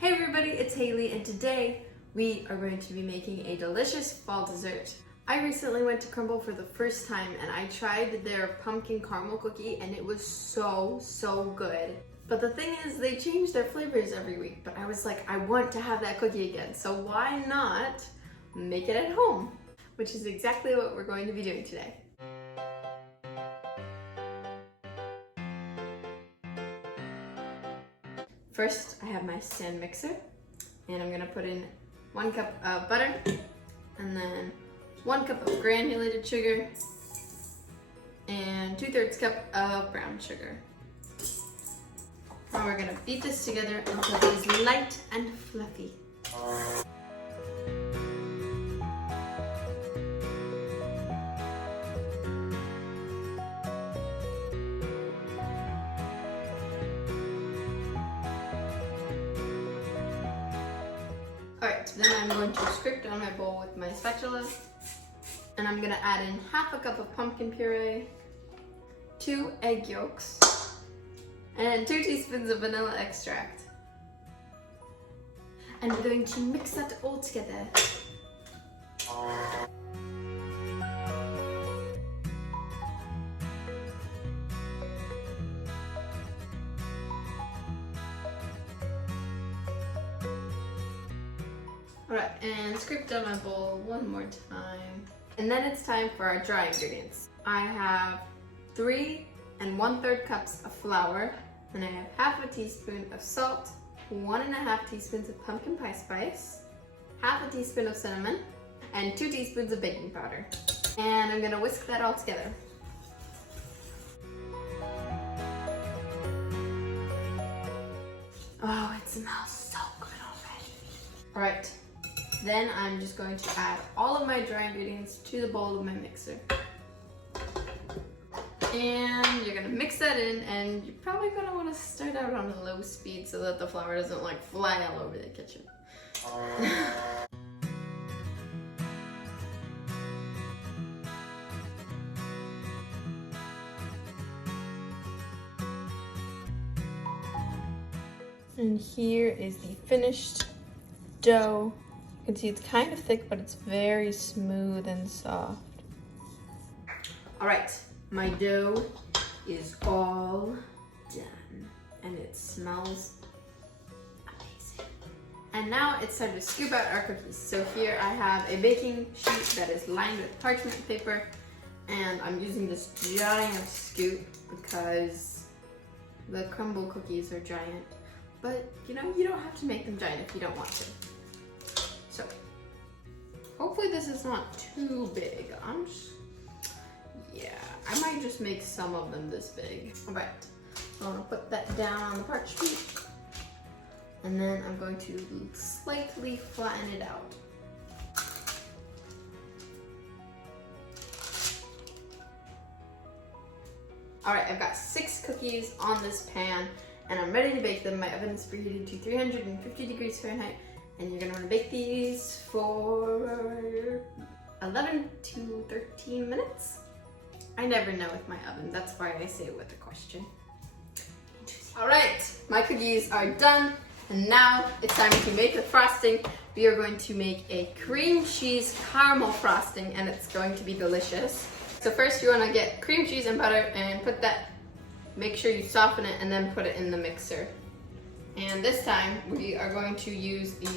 Hey everybody, it's Haley, and today we are going to be making a delicious fall dessert. I recently went to Crumbl for the first time and I tried their pumpkin caramel cookie and it was so good. But the thing is, they change their flavors every week, but I was like, I want to have that cookie again, so why not make it at home? Which is exactly what we're going to be doing today. First, I have my stand mixer, and I'm gonna put in 1 cup of butter, and then 1 cup of granulated sugar, and 2/3 cup of brown sugar. Now we're gonna beat this together until it is light and fluffy. Alright, then I'm going to scrape down my bowl with my spatula, and I'm going to add in 1/2 cup of pumpkin puree, 2 egg yolks, and 2 teaspoons of vanilla extract. And we're going to mix that all together. Alright, and scrape down my bowl one more time. And then it's time for our dry ingredients. I have 3 1/3 cups of flour, and I have 1/2 teaspoon of salt, 1.5 teaspoons of pumpkin pie spice, 1/2 teaspoon of cinnamon, and 2 teaspoons of baking powder. And I'm gonna whisk that all together. Oh, it smells so good already. Alright. Then I'm just going to add all of my dry ingredients to the bowl of my mixer. And you're gonna mix that in, and you're probably gonna want to start out on a low speed so that the flour doesn't like fly all over the kitchen. And here is the finished dough. You can see it's kind of thick, but it's very smooth and soft. All right, my dough is all done, and it smells amazing. And now it's time to scoop out our cookies. So here I have a baking sheet that is lined with parchment paper, and I'm using this giant scoop because the Crumbl cookies are giant. But you know, you don't have to make them giant if you don't want to. So, hopefully this is not too big. I might just make some of them this big. All right, I'm gonna put that down on the parchment, and then I'm going to slightly flatten it out. All right, I've got 6 cookies on this pan, and I'm ready to bake them. My oven is preheated to 350 degrees Fahrenheit. And you're gonna wanna bake these for 11 to 13 minutes. I never know with my oven, that's why I say it with a question. All right, my cookies are done, and now it's time to make the frosting. We are going to make a cream cheese caramel frosting, and it's going to be delicious. So first you wanna get cream cheese and butter and make sure you soften it and then put it in the mixer. And this time, we are going to use the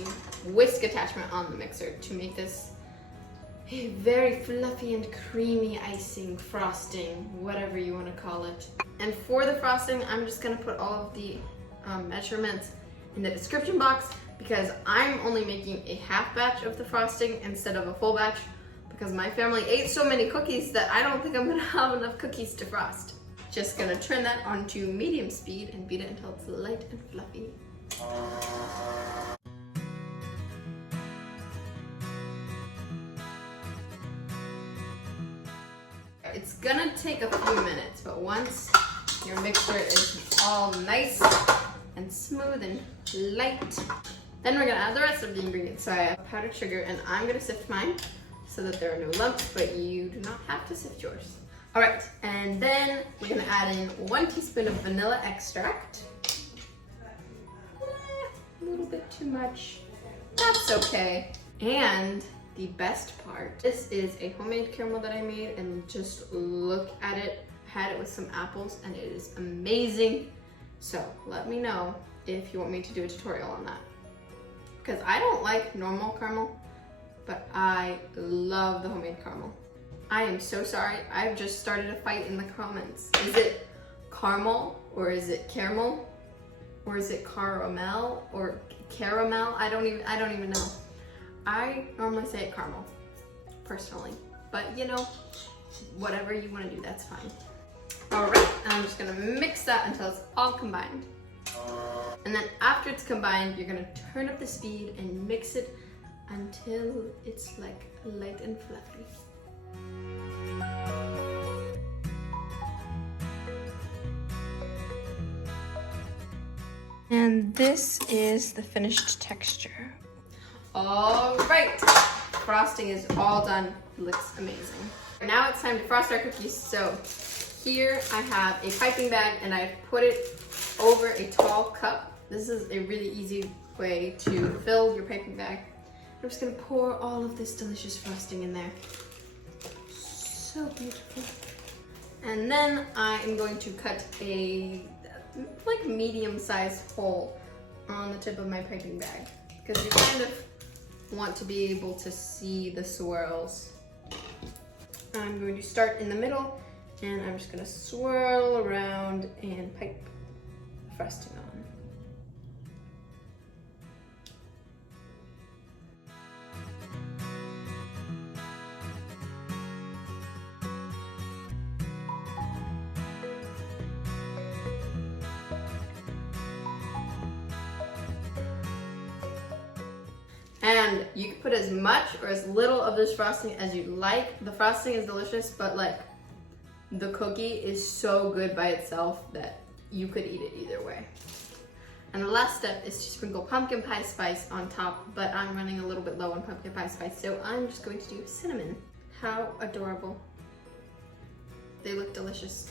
whisk attachment on the mixer to make this a very fluffy and creamy icing frosting, whatever you want to call it. And for the frosting, I'm just going to put all of the measurements in the description box because I'm only making a half batch of the frosting instead of a full batch because my family ate so many cookies that I don't think I'm going to have enough cookies to frost. Just gonna turn that onto medium speed and beat it until it's light and fluffy. It's gonna take a few minutes, but once your mixture is all nice and smooth and light, then we're gonna add the rest of the ingredients. So I have powdered sugar, and I'm gonna sift mine so that there are no lumps, but you do not have to sift yours. All right, and then we're gonna add in 1 teaspoon of vanilla extract, a little bit too much. That's okay. And the best part, this is a homemade caramel that I made, and just look at it. I had it with some apples and it is amazing. So let me know if you want me to do a tutorial on that. Because I don't like normal caramel, but I love the homemade caramel. I am so sorry, I've just started a fight in the comments. Is it caramel or is it caramel? Or is it caramel or caramel? I don't even know. I normally say it caramel, personally. But you know, whatever you want to do, that's fine. All right, I'm just gonna mix that until it's all combined. And then after it's combined, you're gonna turn up the speed and mix it until it's like light and fluffy. And this is the finished texture. All right, frosting is all done. It looks amazing. Now it's time to frost our cookies. So here I have a piping bag and I've put it over a tall cup. This is a really easy way to fill your piping bag. I'm just gonna pour all of this delicious frosting in there. So beautiful. And then I am going to cut a like medium-sized hole on the tip of my piping bag, because you kind of want to be able to see the swirls. I'm going to start in the middle and I'm just going to swirl around and pipe the frosting on. And you can put as much or as little of this frosting as you like. The frosting is delicious, but like the cookie is so good by itself that you could eat it either way. And the last step is to sprinkle pumpkin pie spice on top, but I'm running a little bit low on pumpkin pie spice, so I'm just going to do cinnamon. How adorable. They look delicious.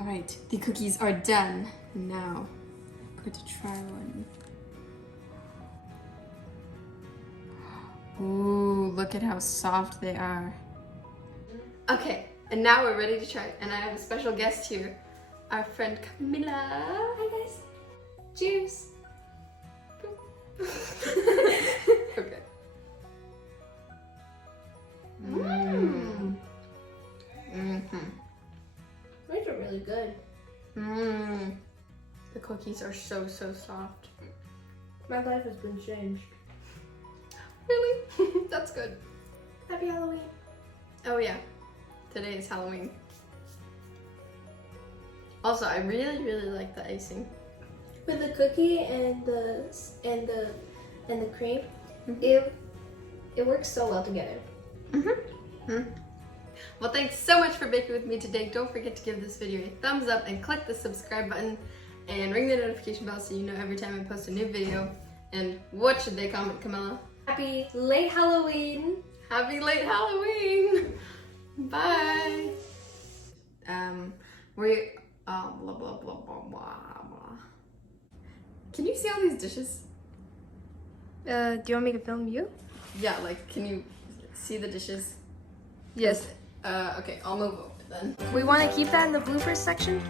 Alright, the cookies are done. Now, I'm going to try one. Ooh, look at how soft they are. Okay, and now we're ready to try it. And I have a special guest here, our friend Camila. Hi guys. Cheers. Okay. These are really good. The cookies are so soft. My life has been changed. Really? That's good. Happy Halloween. Oh yeah, today is Halloween. Also, I really like the icing. With the cookie and the cream, it works so well together. Well, thanks so much for baking with me today. Don't forget to give this video a thumbs up and click the subscribe button and ring the notification bell so you know every time I post a new video. And what should they comment, Camila? Happy late Halloween. Happy late Halloween. Bye. Blah blah blah blah blah. Can you see all these dishes? Do you want me to film you? Yeah, like, can you see the dishes? Yes. Okay, I'll move over then. We want to keep that in the bloopers section.